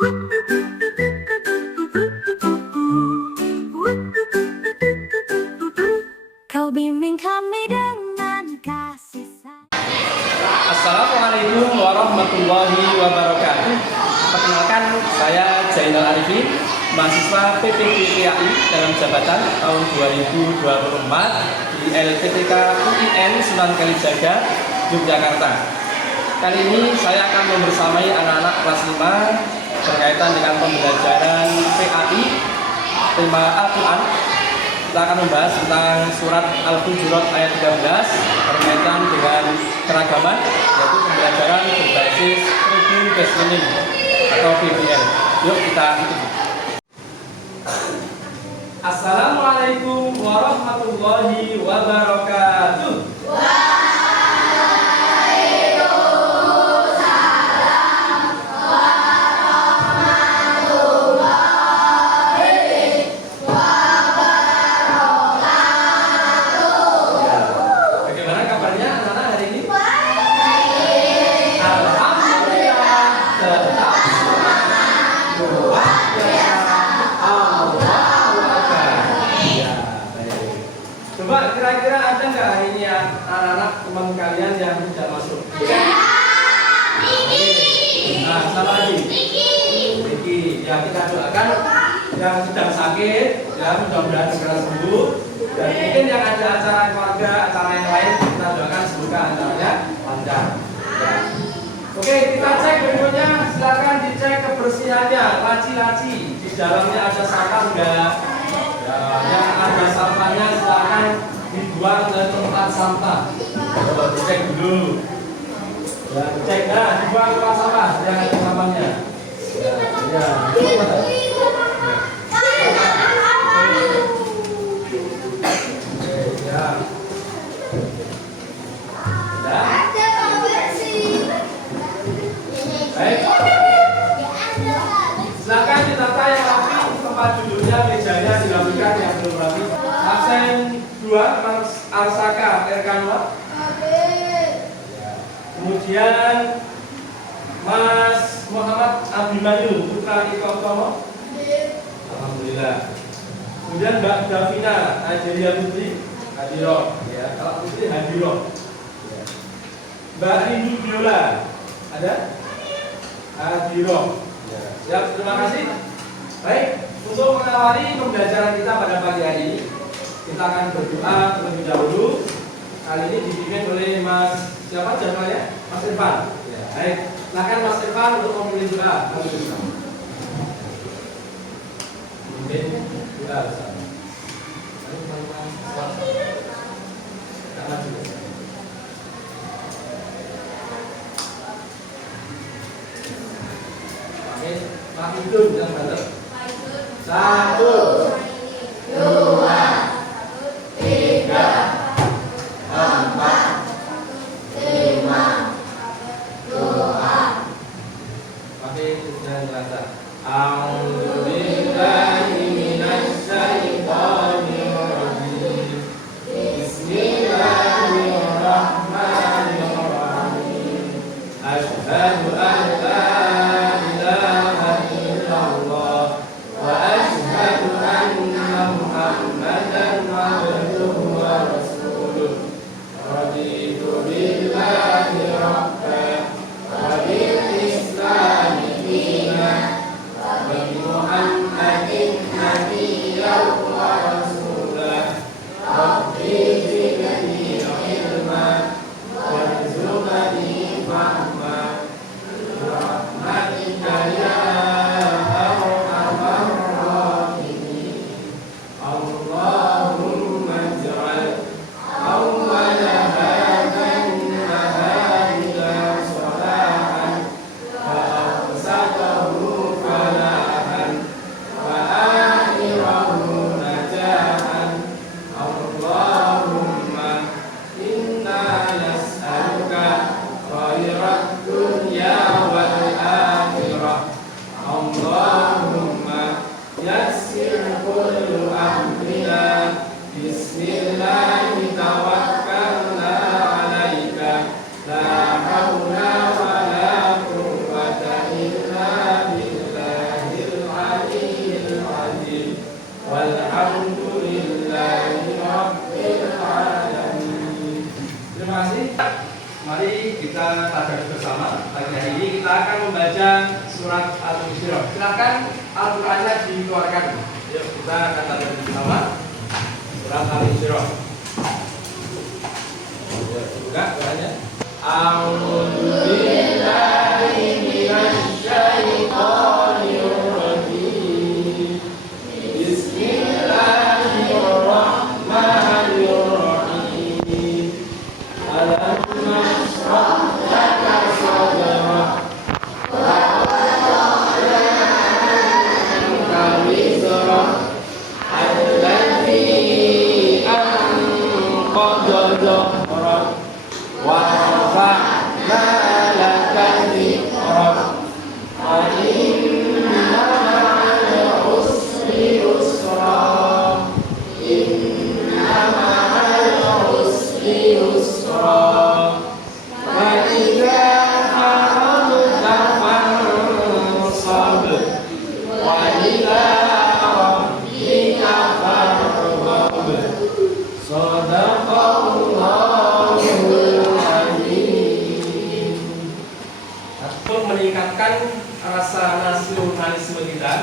Kau bimbing kami dengan kasih sayang. Assalamualaikum warahmatullahi wabarakatuh. Perkenalkan, saya Zainal Arifin, mahasiswa PPDPAI dalam jabatan tahun 2024 di LPTK UIN Sunan Kalijaga, Yogyakarta. Kali ini saya akan membersamai anak-anak kelas 5 berkaitan dengan pembelajaran PAI, tema Al-Quran. Kita akan membahas tentang surat Al-Hujurat ayat 13 berkaitan dengan keragaman, yaitu pembelajaran berbasis Reading Based Learning atau PBL. Yuk kita ikuti. Assalamualaikum warahmatullahi wabarakatuh. Coba kira-kira ada nggak hari ini ya anak-anak teman kalian yang tidak masuk? Nah, sama lagi. Riki. Ya, kita doakan yang sedang sakit, ya mudah-mudahan segera sembuh. Dan mungkin yang ada acara keluarga, acara yang lain, kita doakan semoga acaranya lancar. Ya. Oke, kita cek berikutnya. Silakan dicek kebersihannya, laci-laci. Di dalamnya ada sampah enggak? Yang ada sampahnya silakan dibuang ke tempat sampah. Coba dicek dulu. Ya, dicek. Nah, dibuang ke tempat sampah yang ada sampahnya. Ya, baik. Silakan ditata yang rapi, tempat duduknya, mejanya dirapikan yang belum rapi. Absen 2, Mas Arsaka Erkanwa. Kemudian Mas Muhammad Abimanyu Putra Ikotomo. Alhamdulillah. Kemudian Mbak Davina Ajeria Putri Hadiro, ya, kalau Putri Hadiro. Mbak Rindu Biola ada? Hadiro. Siap, terima kasih. Baik, untuk mengawali pembelajaran kita pada pagi hari ini, kita akan berdoa terlebih dahulu. Kali ini dipimpin oleh Mas siapa jamaahnya? Mas Irfan. Ya, baik, silakan Mas Irfan untuk memilih doa. Mungkin doa bersama. Pak Idun yang benar. 1, 2, 3, 4, 5. Doa. Pakai tulisan bahasa. A'udzubillahi minasyaitonir rajim. Bismillahirrahmanirrahim. Asyhadu an la La haula wa la quwwata illa billah. kita tadarus bersama. Pagi hari ini kita akan membaca surat Al-Insyirah. Silakan Al-Qur'annya dikeluarkan. Yuk kita akan tadarus bersama surat Al-Insyirah. Yuk buka Qur'annya. A'udzu billahi minasy syaithanir rajim. Bismillahirrahmanirrahim. Alam nashrah laka sadrak wa wada'na wizrak alladzi anqadha dhahrak wa rafa'na laka dhikrak wa inna ma'al usri yusra inna ma'al usri yusra wa idza faragta fansab wa ila rabbika farghab. Shadaqallahul azim. Untuk meningkatkan rasa nasionalisme kita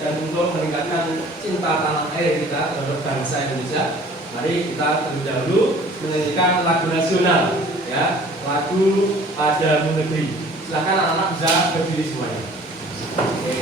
dan untuk meningkatkan cinta tanah air kita terhadap bangsa Indonesia, mari kita terlebih dahulu menyanyikan lagu nasional, ya, lagu Padamu Negeri. Silakan anak-anak bisa berdiri semuanya. Oke.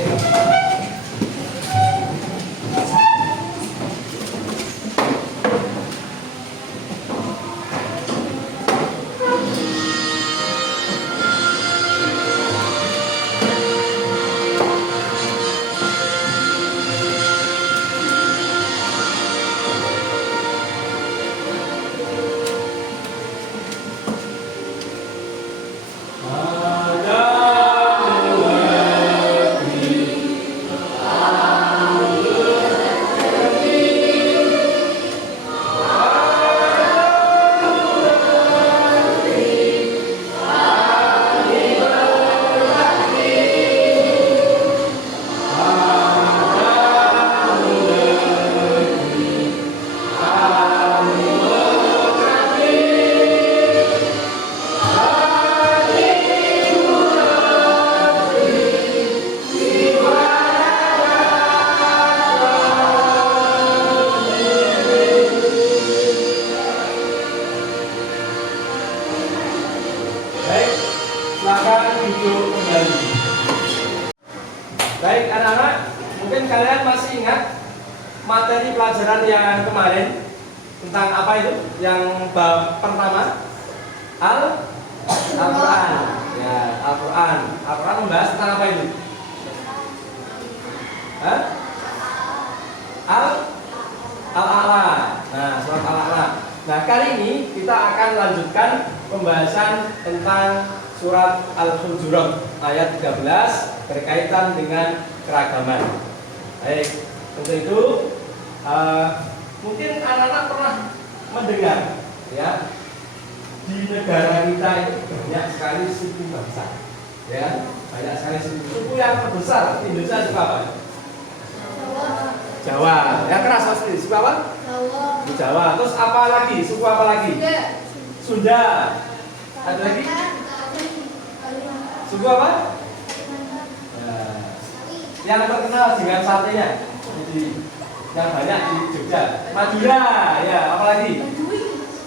Baik anak-anak, mungkin kalian masih ingat materi pelajaran yang kemarin tentang apa itu? Yang bab pertama Al-Quran. Ya, Al-Quran. Al-Quran membahas tentang apa itu? Hah? Al-A'la. Nah, surat Al-A'la. Nah, kali ini kita akan lanjutkan pembahasan tentang surat Al-Hujurat ayat 13 berkaitan dengan keragaman. Baik, untuk itu mungkin anak-anak pernah mendengar, ya, di negara kita itu banyak sekali suku bangsa, ya, banyak sekali suku yang terbesar di Indonesia suku apa? Jawa. Yang keras pasti suku apa? Jawa. Terus apa lagi? Suku apa lagi? Sunda. Ada lagi? Suku apa? Nah, yang terkenal dengan satenya, yang banyak di Jogja, Madura, ya, apalagi?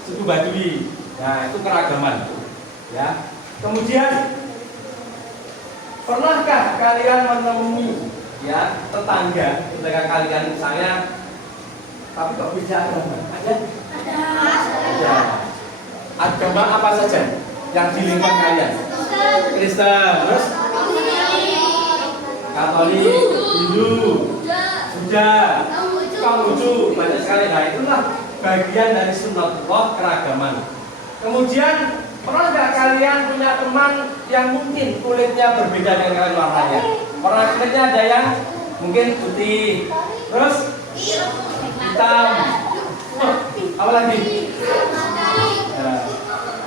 Suku Baduy. Nah, itu keragaman, ya. Kemudian, pernahkah kalian menemui, ya, tetangga kalian misalnya, tapi kok beda agama? Ada? Ada. Agama apa saja yang di lingkungan kalian? Kristen, terus Katolik, Hindu, Buddha, Konghucu, banyak sekali. Nah, itulah bagian dari sunnatullah keragaman. Kemudian, pernah nggak kalian punya teman yang mungkin kulitnya berbeda dengan kalian warnanya? Warna kulitnya ada yang mungkin putih, terus hitam, apa lagi? Nah,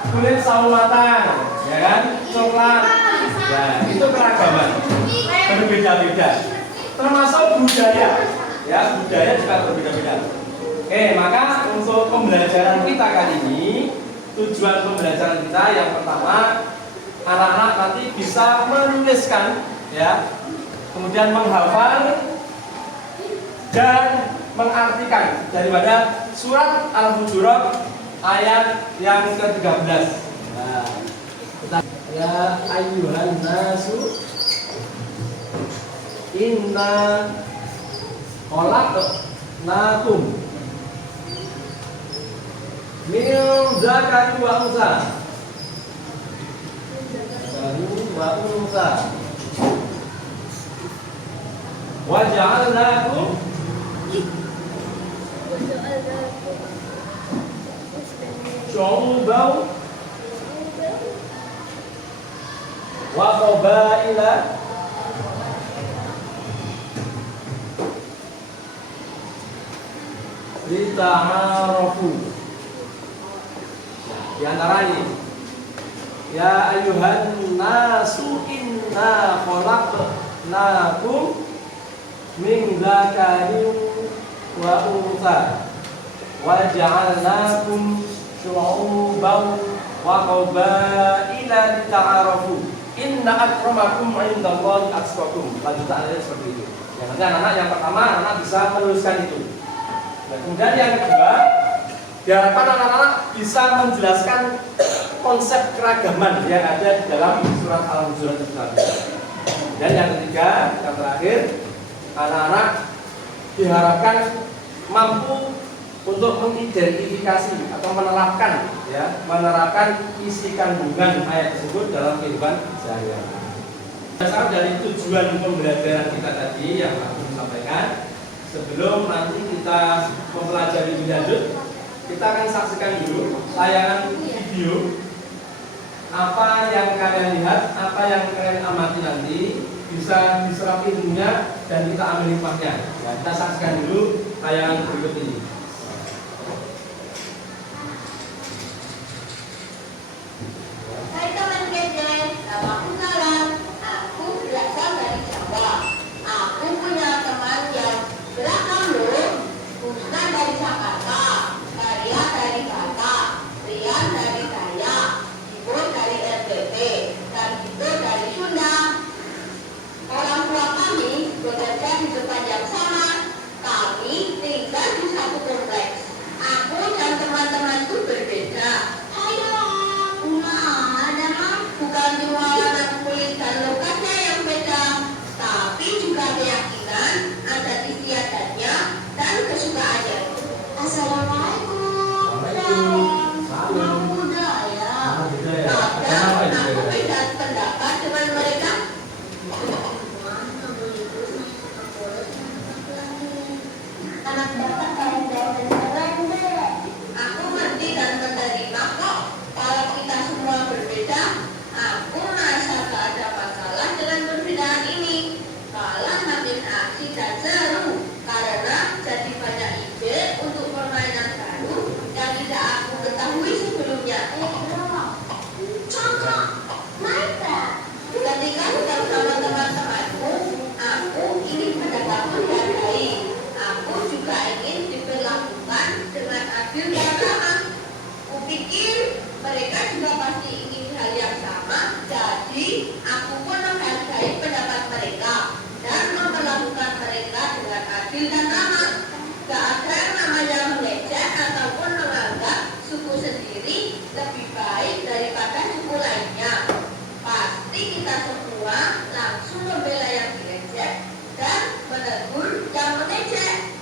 kulit sawo matang, ya kan? Coklat. Nah, itu keragaman. Berbeda-beda. Termasuk budaya. Ya, budaya juga berbeda-beda. Oke, maka untuk pembelajaran kita kali ini, tujuan pembelajaran kita yang pertama anak-anak nanti bisa menuliskan, ya, kemudian menghafal dan mengartikan daripada surat Al-Hujurat ayat yang ke-13. Nah, ya ayyuhan nasu inna khalaqnakum min dzakarin wa unsa wa ja'alnakum syu'uban wa qabaila lita'arafu. Di antara ini, ya ayyuhan nasu inna khalaqnakum min dzakarin wa untha wa ja'alnakum syu'uban wa qabaila lita'arafu. Inna akramakum 'indallahi atqakum. Lanjutan ayat seperti itu. Ya, nanti anak-anak yang pertama anak bisa menuliskan itu. Nah, kemudian yang kedua, diharapkan anak-anak bisa menjelaskan konsep keragaman yang ada di dalam surat Al-Hujurat itu. Dan yang ketiga, yang terakhir, anak-anak diharapkan mampu untuk mengidentifikasi atau menerapkan, ya, menerapkan isi kandungan ayat tersebut dalam kehidupan sehari-hari. Dasar dari tujuan pembelajaran kita tadi yang aku sampaikan, sebelum nanti kita mempelajari lebih lanjut, kita akan saksikan dulu tayangan video apa yang kalian lihat, apa yang kalian amati nanti bisa diserap ilmunya dan kita ambil hikmahnya. Ya, kita saksikan dulu tayangan berikut ini. Hai teman gadget, namaku Salam. Aku berasal dari Jawa. Aku punya teman yang beragam loh. Ustaz dari Jakarta, Maria dari Batak, Rian dari Dayak, Ibu dari NTT, dan Vito dari Sunda. Orang tua kami bekerja di tempat yang sama. Kami tinggal di satu kompleks. Aku dan teman-temanku berbeda. Bukan jualan kulit dan lokasinya yang beda, tapi juga keyakinan, adat istiadatnya, dan kesukaannya. Assalamualaikum. Salam budaya. Kadang aku beda pendapat dengan mereka. Anak bapak kalian dan keren deh. Aku ngerti dan menerima kok. Kalau kita semua berbeda, aku merasa tak ada masalah dengan perbedaan ini. Malah makin asik dan seru karena jadi banyak ide untuk permainan baru yang tidak aku ketahui sebelumnya. Contoh, Minecraft. Ketika bersama teman-temanku, aku ingin pendapatku dihargai. Aku juga ingin diperlakukan dengan adil dan ramah. Kupikir mereka juga pasti ingin hal yang sama, jadi aku pun menghargai pendapat mereka dan memperlakukan mereka dengan adil dan ramah. Gak ada yang namanya mengejek ataupun menganggap suku sendiri lebih baik daripada suku lainnya. Pasti kita semua langsung membela yang diejek dan menegur yang mengejek.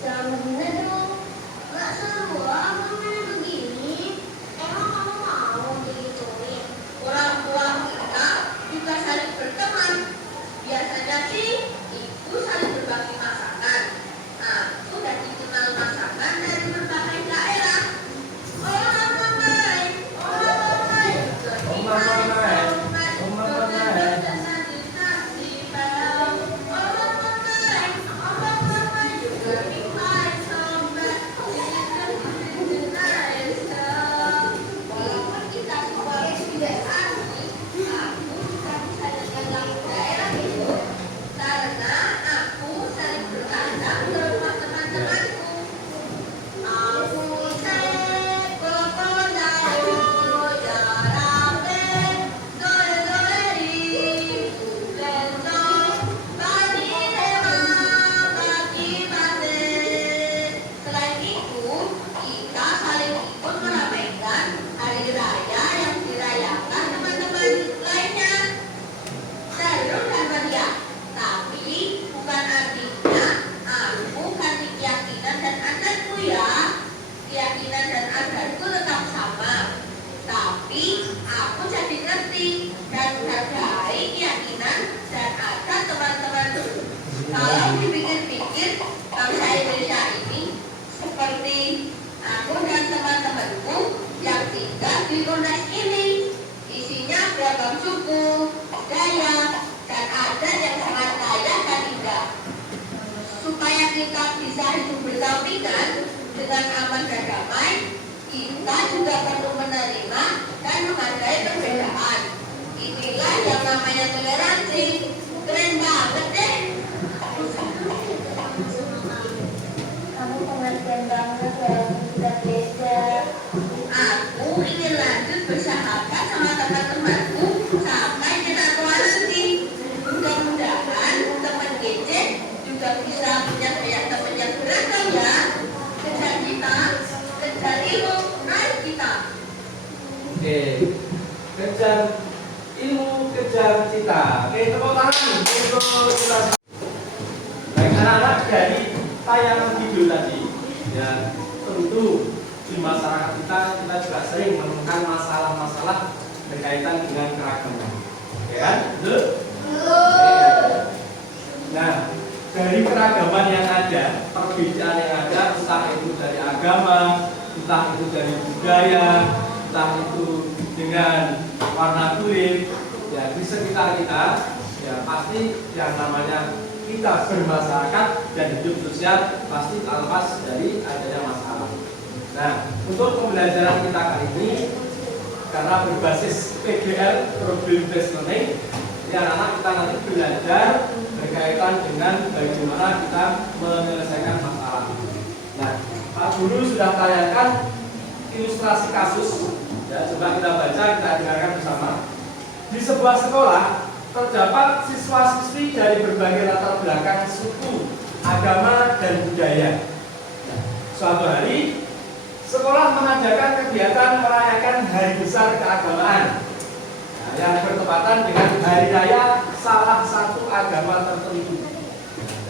Jangan begitu dong. Gak seru ngomongnya begini. Emang kamu mau digituin? Orang tua kita juga saling berteman. Biasanya sih ibu saling berbagi masakan. Kalau dipikir-pikir, bangsa Indonesia ini seperti aku dan teman-temanku yang tinggal di Monas ini. Isinya beragam suku, budaya, dan adat yang sangat kaya dan indah. Supaya kita bisa hidup berdampingan dengan aman dan damai, kita juga perlu menerima dan menghargai perbedaan. Inilah yang namanya toleransi. Keren banget deh. Kamu pengertian banget walaupun kita beda. Aku ingin lanjut bersahabat sama teman-temanku sampai kita tua nanti. Mudah-mudahan teman gadget juga bisa punya kayak teman yang beragam ya. Kejar kita, kejar ilmu, raih kita. Oke, kejar ilmu, kejar cita. Oke, tepuk tangan untuk kita. Baik anak-anak, dari tayangan video tadi, ya tentu di masyarakat kita juga sering menemukan masalah-masalah berkaitan dengan keragaman. Oke kan? Betul? Nah, dari keragaman yang ada, perbedaan yang ada, entah itu dari agama, entah itu dari budaya, entah itu dengan warna kulit, ya di sekitar kita, ya pasti yang namanya kita bermasyarakat dan hidup sosial pasti tak lepas dari adanya masalah. Nah, untuk pembelajaran kita kali ini, karena berbasis PBL (Problem Based Learning), ya anak-anak kita nanti belajar berkaitan dengan bagaimana kita menyelesaikan masalah. Nah, Pak Guru sudah tayangkan ilustrasi kasus. Ya, coba kita baca, kita dengarkan bersama. Di sebuah sekolah terdapat siswa-siswi dari berbagai latar belakang suku, agama, dan budaya. Nah, suatu hari sekolah mengadakan kegiatan merayakan hari besar keagamaan, nah, yang bertepatan dengan hari raya salah satu agama tertentu. Nah,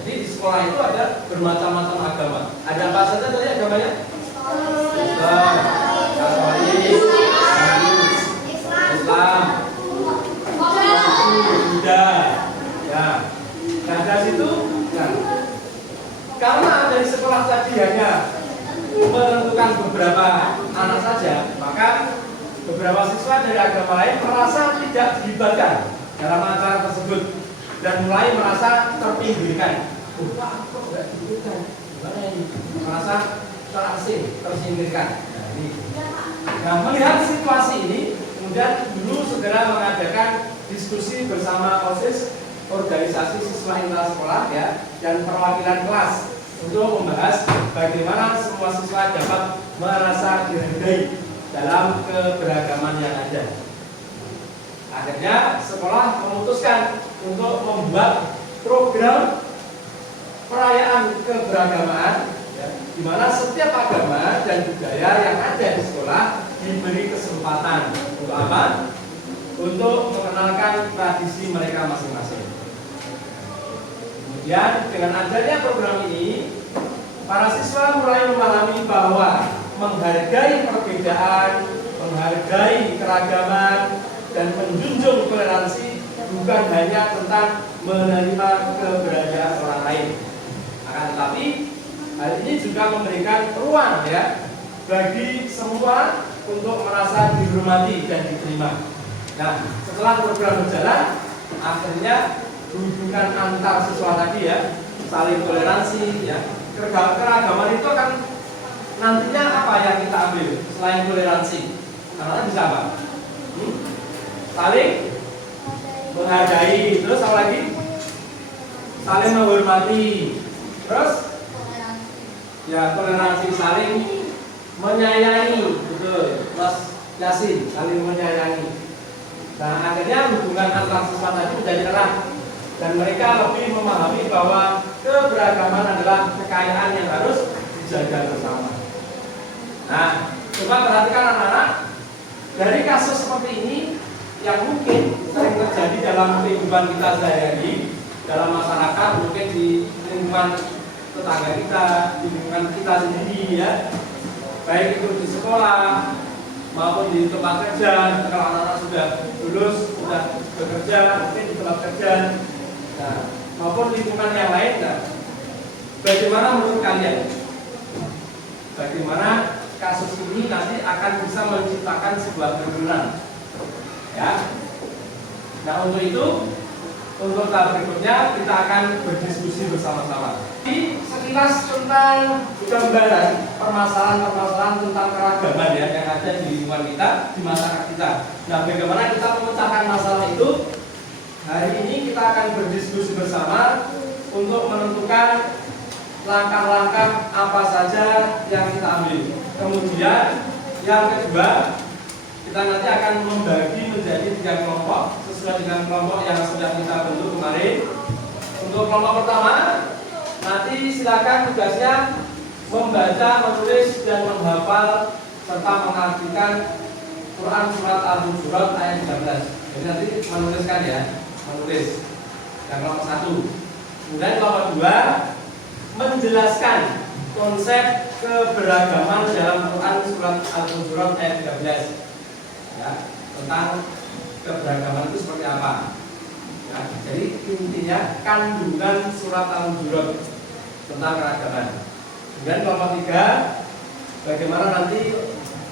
jadi di sekolah itu ada bermacam-macam agama. Ada apa saja tadi agamanya? Islam, Katolik, Islam, Buddha. Ya. Nah, dari situ, nah, karena dari sekolah tadi hanya menentukan beberapa anak saja, maka beberapa siswa dari agama lain merasa tidak dilibatkan dalam acara tersebut dan mulai merasa terpinggirkan. Wah, kok nggak dilibatkan? Gimana ini? Merasa terasing, tersingkirkan. Nah, melihat situasi ini, kemudian guru segera mengadakan diskusi bersama OSIS, organisasi siswa intrasekolah, ya, dan perwakilan kelas untuk membahas bagaimana semua siswa dapat merasa dihargai dalam keberagaman yang ada. Akhirnya sekolah memutuskan untuk membuat program perayaan keberagaman, ya, di mana setiap agama dan budaya yang ada di sekolah diberi kesempatan untuk apa? Untuk mengenalkan tradisi mereka masing-masing. Kemudian dengan adanya program ini, para siswa mulai memahami bahwa menghargai perbedaan, menghargai keragaman, dan menjunjung toleransi bukan hanya tentang menerima keberadaan orang lain. Akan tetapi hal ini juga memberikan ruang, ya, bagi semua untuk merasa dihormati dan diterima. Nah, setelah program berjalan, akhirnya hubungan antar siswa tadi, ya, saling toleransi, ya, keragaman itu akan nantinya apa yang kita ambil selain toleransi? Karena bisa apa? Saling menghargai, terus apa lagi? Saling menghormati, terus ya toleransi, saling menyayangi, betul, Mas Yasin, saling menyayangi. Nah, akhirnya hubungan antar siswa tadi menjadi erat dan mereka lebih memahami bahwa keberagaman adalah kekayaan yang harus dijaga bersama. Nah, coba perhatikan anak-anak, dari kasus seperti ini yang mungkin sering terjadi dalam kehidupan kita sehari-hari, dalam masyarakat, mungkin di lingkungan tetangga kita, di lingkungan kita sendiri, ya, baik itu di sekolah maupun di tempat kerja. Kalau anak-anak sudah lulus, sudah bekerja, mungkin di tempat kerja. Nah, maupun lingkungan yang lain. Nah, bagaimana menurut kalian? Bagaimana kasus ini nanti akan bisa menciptakan sebuah kerukunan? Ya. Nah, untuk itu, untuk tahap berikutnya kita akan berdiskusi bersama-sama. Sekilas tentang gambaran permasalahan-permasalahan tentang keragaman ya yang ada di lingkungan kita, di masyarakat kita. Nah, bagaimana kita memecahkan masalah itu? Hari ini kita akan berdiskusi bersama untuk menentukan langkah-langkah apa saja yang kita ambil. Kemudian yang kedua, kita nanti akan membagi menjadi 3 kelompok sesuai dengan kelompok yang sudah kita bentuk kemarin. Untuk kelompok pertama, nanti silakan tugasnya membaca, menulis dan menghafal serta mengartikan Quran surat Al-Hujurat ayat 13. Jadi nanti menuliskan ya, menulis. Yang kelompok 1. Kemudian kelompok 2 menjelaskan konsep keberagaman dalam Quran surat Al-Hujurat ayat 13. Ya, tentang keberagaman itu seperti apa. Ya, jadi intinya kandungan surat Al-Hujurat tentang keragaman. Kemudian kelompok 3, bagaimana nanti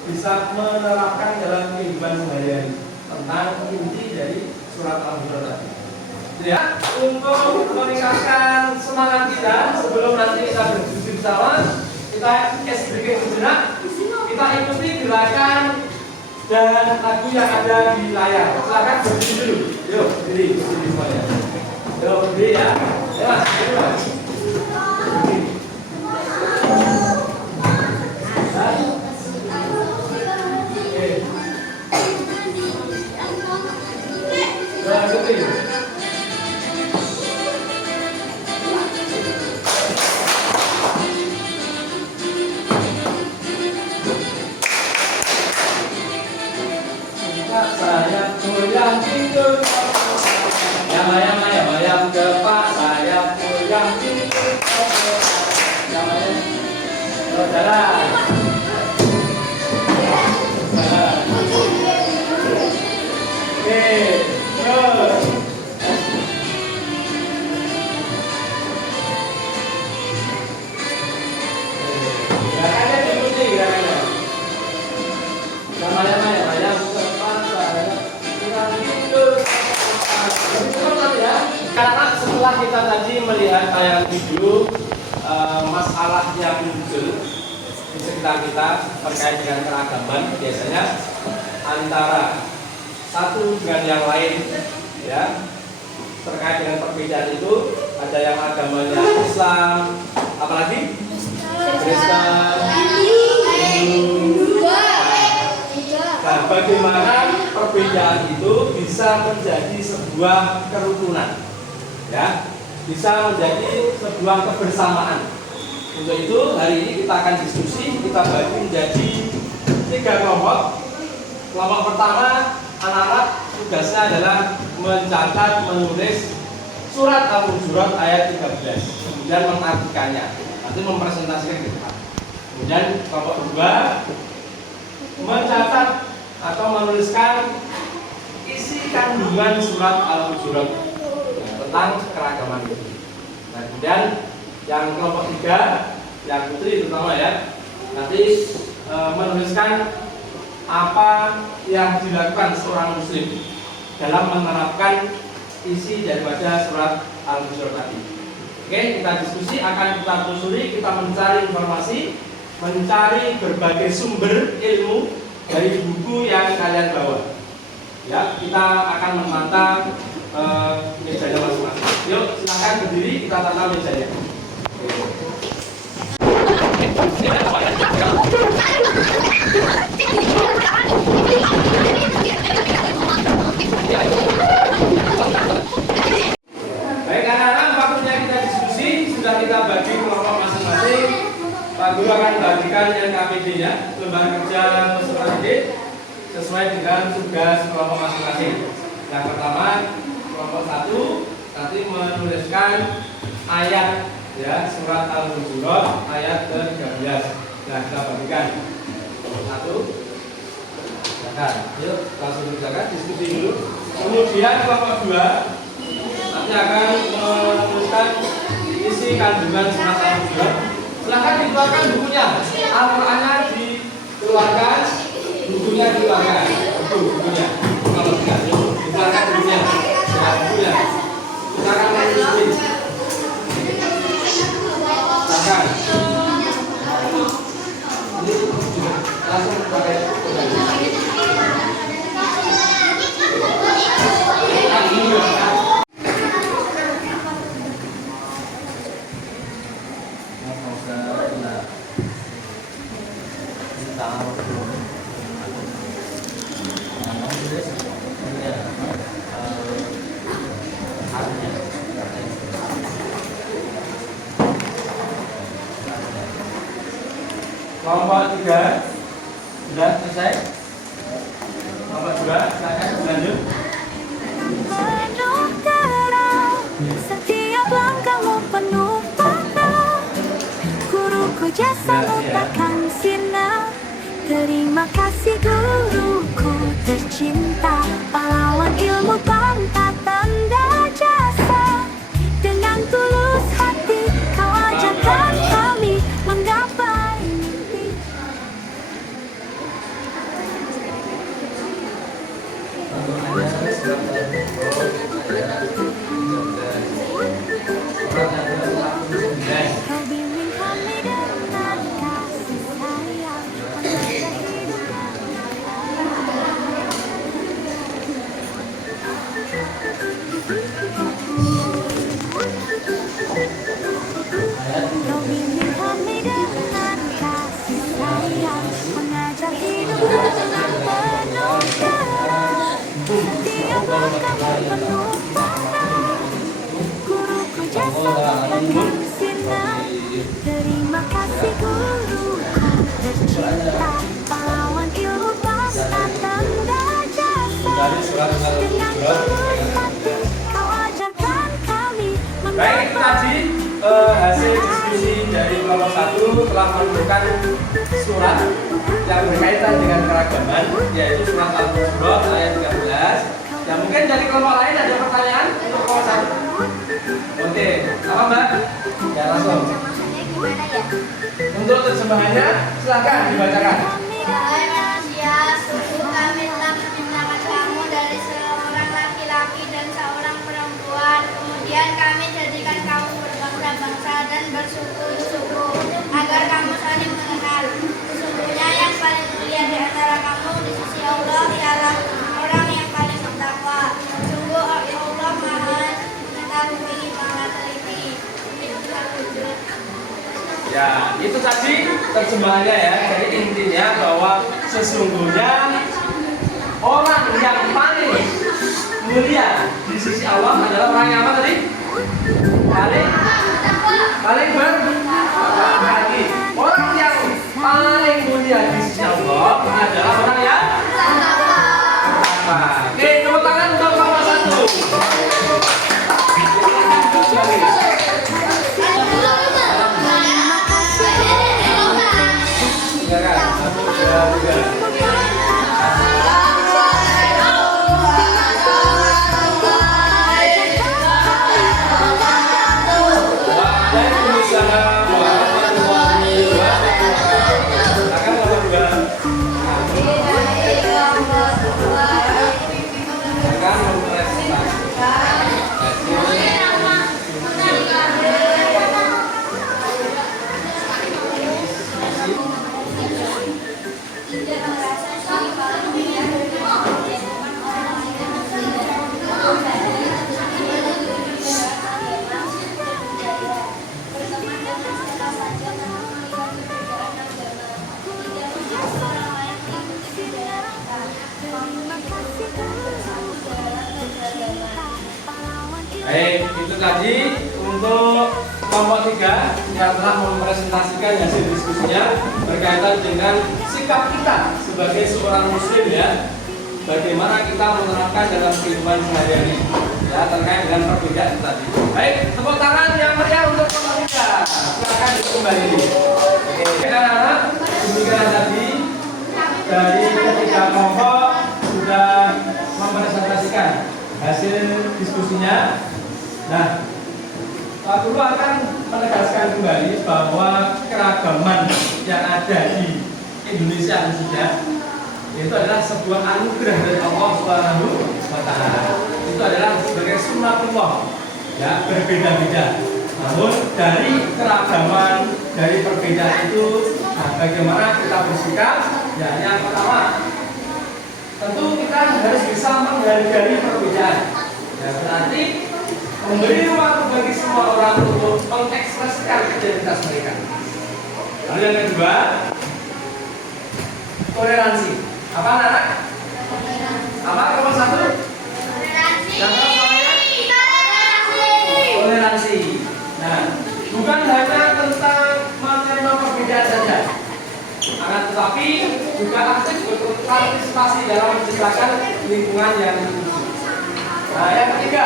bisa menerapkan dalam kehidupan sehari-hari tentang inti dari surat Al-Hujurat tadi. Ya, untuk meningkatkan semangat kita sebelum nanti kita berdiskusi bersama, kita breaking sejenak, kita ikuti gerakan dan lagu yang ada di layar. Silakan berdiri dulu. Yuk, berdiri semuanya. Yuk, berdiri ya. Ya, Mas, berdiri Mas. Berdiri. Oke. Berdiri. Saya goyang tidur, bayang kepak saya goyang tidur, saudara. Oke, terus. Gerakannya diikuti gerakannya. Bayang kepak saya goyang tidur. Karena setelah kita tadi melihat tayang video masalah yang muncul di sekitar kita terkait dengan keragaman, biasanya antara satu dengan yang lain ya, terkait dengan perbedaan itu ada yang agamanya Islam, apalagi Kristen, Hindu. Nah, bagaimana perbedaan itu bisa menjadi sebuah kerukunan, ya, bisa menjadi sebuah kebersamaan. Untuk itu hari ini kita akan diskusi, kita bagi menjadi 3 kelompok. Kelompok pertama, anak-anak tugasnya adalah mencatat, menulis surat Al-Hujurat ayat 13, kemudian mengartikannya, nanti mempresentasikan ke depan. Kemudian kelompok kedua mencatat atau menuliskan isi kandungan surat Al-Hujurat tentang keragaman itu. Nah, kemudian yang kelompok 3, yang putri terutama ya, nanti menuliskan apa yang dilakukan seorang muslim dalam menerapkan isi daripada surat Al-Hujurat tadi. Oke, kita diskusi, akan kita telusuri, kita mencari informasi, mencari berbagai sumber ilmu dari buku yang kalian bawa. Ya, kita akan memantau mejanya masing-masing. Yuk, silakan berdiri, kita tata mejanya. Baik anak-anak, waktunya kita diskusi, sudah kita bagi kelompok masing-masing. Pak Guru akan bagikan NKPD-nya, lembar kerja peserta didik, sesuai dengan tugas kelompok masing-masing. Yang pertama, kelompok 1 nanti menuliskan ayat ya, surat Al-Hujurat ayat ke-13. Nah, kita bagikan. 1. Silakan. Yuk, langsung dikerjakan, diskusi dulu. Kemudian kelompok 2 nanti akan menulis menemukan isi kandungan surat Al-Hujurat, silahkan dikeluarkan bukunya. Al-Qur'annya dikeluarkan, bukunya dikeluarkan. Bukunya. Kalau tidak, dikeluarkan bukunya. Ya, bukunya. Kita akan menulis. Silahkan. Ini juga langsung pakai kelompok 3 sudah selesai. Kelompok 2 silakan lanjut. Penuh terang, setiap langkahmu penuh makna. Guruku jasamu takkan sirna. Terima kasih guruku tercinta, pahlawan ilmu tanpa tanda jasa. Dengan tulus hati kau ajarkan kami menggapai mimpi. Kau bimbing kami dengan kasih sayang. Kau bimbing kami dengan kasih sayang, mengajar hidup dengan penuh terang. Setiap langkahmu penuh makna. Guruku jasamu takkan sirna. Terima kasih guruku tercinta, pahlawan ilmu tanpa tanda jasa. Dengan tulus hati kau ajarkan kami Baik, itu tadi hasil diskusi dari kelompok 1 telah menemukan surat yang berkaitan dengan keragaman, yaitu surat Al-Hujurat ayat 13. Ya, mungkin dari kelompok lain ada pertanyaan untuk kelompok 1? Oke, apa Mbak? Ya, langsung. Gimana ya? Untuk terjemahannya silakan dibacakan. Wahai manusia, sungguh kami telah menciptakan kamu dari seorang laki-laki dan seorang perempuan. Kemudian kami jadikan kamu berbangsa-bangsa dan bersuku-suku agar kamu saling mengenal. Sesungguhnya yang paling mulia di antara kamu di sisi Allah ialah orang yang paling bertakwa. Sungguh Allah Maha mengetahui, Maha teliti. Ya, itu tadi terjemahannya ya. Jadi intinya bahwa sesungguhnya orang yang paling mulia di sisi Allah adalah orang yang apa tadi? Paling berhati. Orang yang paling mulia di sisi Allah adalah orang yang bertakwa. Oke, tepuk tangan untuk kelompok 1. Silakan. 1, 2, 3. Waalaikumsalam warahmatullahi wabarakatuh. Silakan kelompok 2. Silakan mempresentasikan. Baik, itu tadi untuk kelompok 3 yang telah mempresentasikan hasil diskusinya berkaitan dengan sikap kita sebagai seorang muslim ya. Bagaimana kita menerapkan dalam kehidupan sehari-hari ya, terkait dengan perbedaan itu tadi. Baik, tepuk tangan yang meriah untuk kelompok 3. Silakan kembali. Oke, anak-anak, demikian tadi dari ketiga kelompok sudah mempresentasikan hasil diskusinya. Nah, Guru akan menegaskan kembali bahwa keragaman yang ada di Indonesia khususnya itu adalah sebuah anugerah dari Allah Subhanahu wa Ta'ala. Itu adalah sebagai sunnatullah, ya, berbeda-beda. Namun dari keragaman, dari perbedaan itu, nah, bagaimana kita bersikap? Ya, yang pertama, tentu kita harus bisa menghargai perbedaan. Ya, berarti memberi ruang bagi semua orang untuk mengekspresikan identitas mereka. Lalu yang kedua, toleransi. Apa anak? Apa nomor satu? Yang pertama, toleransi. Nah, bukan hanya tentang menerima perbedaan saja, akan tetapi juga aktif berpartisipasi dalam menciptakan lingkungan yang inklusif. Nah, yang ketiga,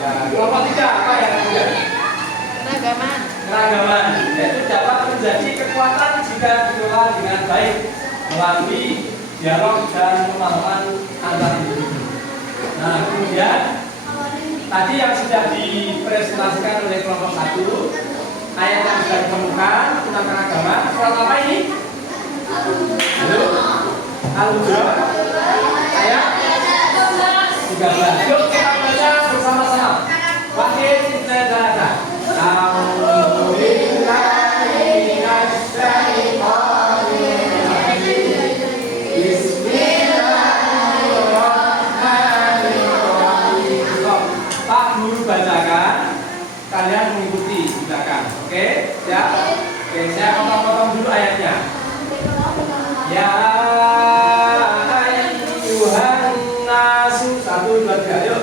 ya, kelompok tiga apa yang ketiga? Keragaman, yaitu dapat menjadi kekuatan jika dikelola dengan baik melalui dialog dan pemahaman antar individu. Nah, kemudian tadi yang sudah dipresentasikan oleh kelompok 1, ayat yang sudah ditemukan tentang keragaman, surat apa ini? Halo? Al-Hujurat ayat 13. Yuk kita baca bersama-sama. Wahid Tidadata. Pak Guru bacakan, kalian mengikuti di belakang. Oke, siap? Oke, saya potong-potong dulu ayatnya. Ya ayyuhan nasu, 1, 2, 3, yuk.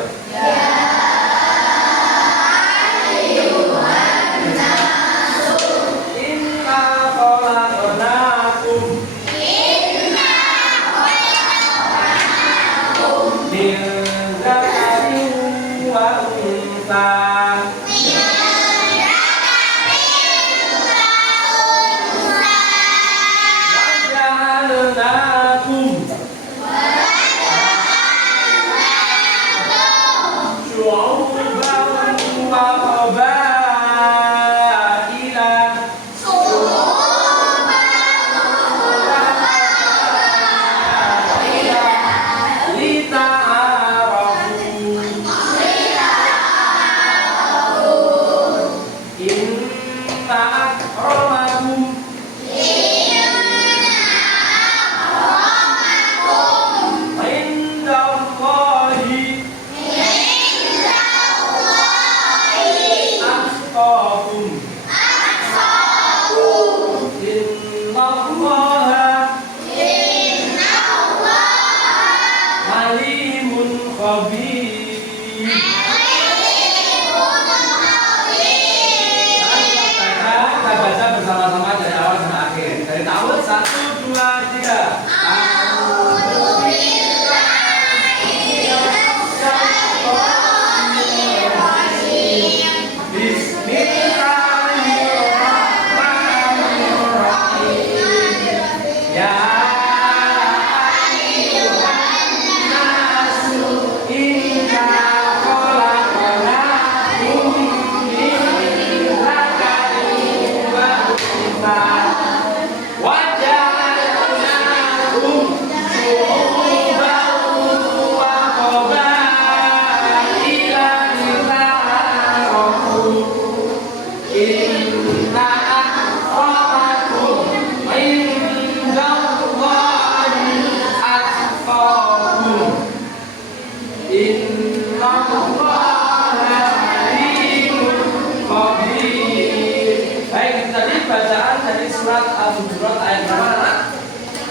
Al-Hujurat ayat berapa?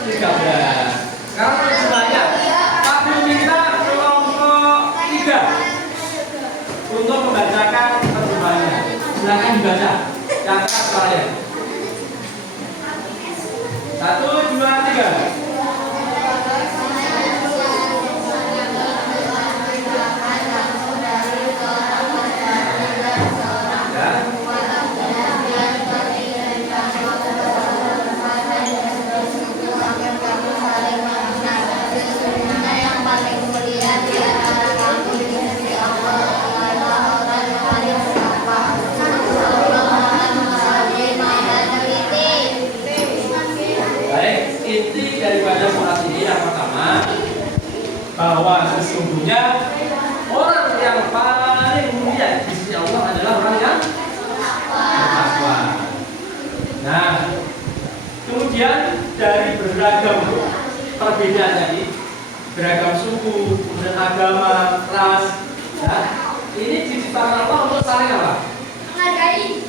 13. Sekarang terjemahnya. Aku minta kelompok 3 untuk membacakan terjemahannya. Silakan dibaca. Yang keras suaranya. 1, 2, 3. beragam perbedaan tadi, beragam suku, kemudian agama, ras. Ya. Ini diciptakan Allah untuk saling apa? Menghargai.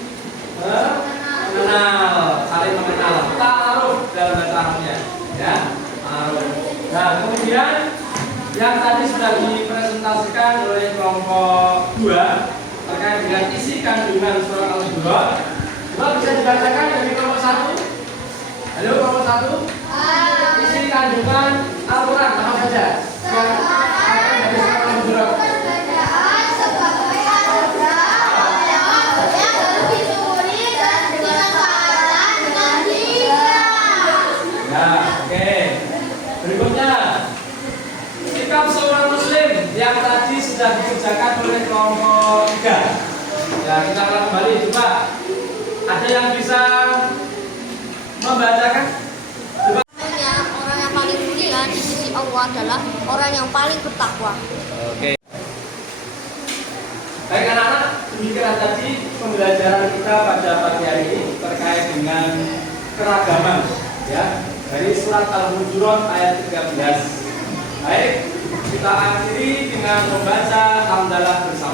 Mengenal, saling mengenal, ta'aruf dalam bahasa Arabnya, ya. Ta'aruf. Nah, kemudian yang tadi sudah dipresentasikan oleh kelompok 2 terkait dengan isi kandungan surat Al-Baqarah. Coba bisa dibacakan dari kelompok 1. Halo kelompok 1. Isi kandungan Al-Quran apa saja? Yang akan dari surat Al-Baqarah. Berikutnya, sikap seorang muslim yang tadi sudah dikerjakan oleh kelompok 3. Ya, kita akan kembali coba. Ada yang bisa membacakan? Coba. Orang yang paling mulia di sisi Allah adalah orang yang paling bertakwa. Oke. Baik anak-anak, demikian tadi pembelajaran kita pada pagi hari ini terkait dengan keragaman, ya. Dari surat Al-Hujurat ayat 13. Baik, kita akhiri dengan membaca hamdalah bersama.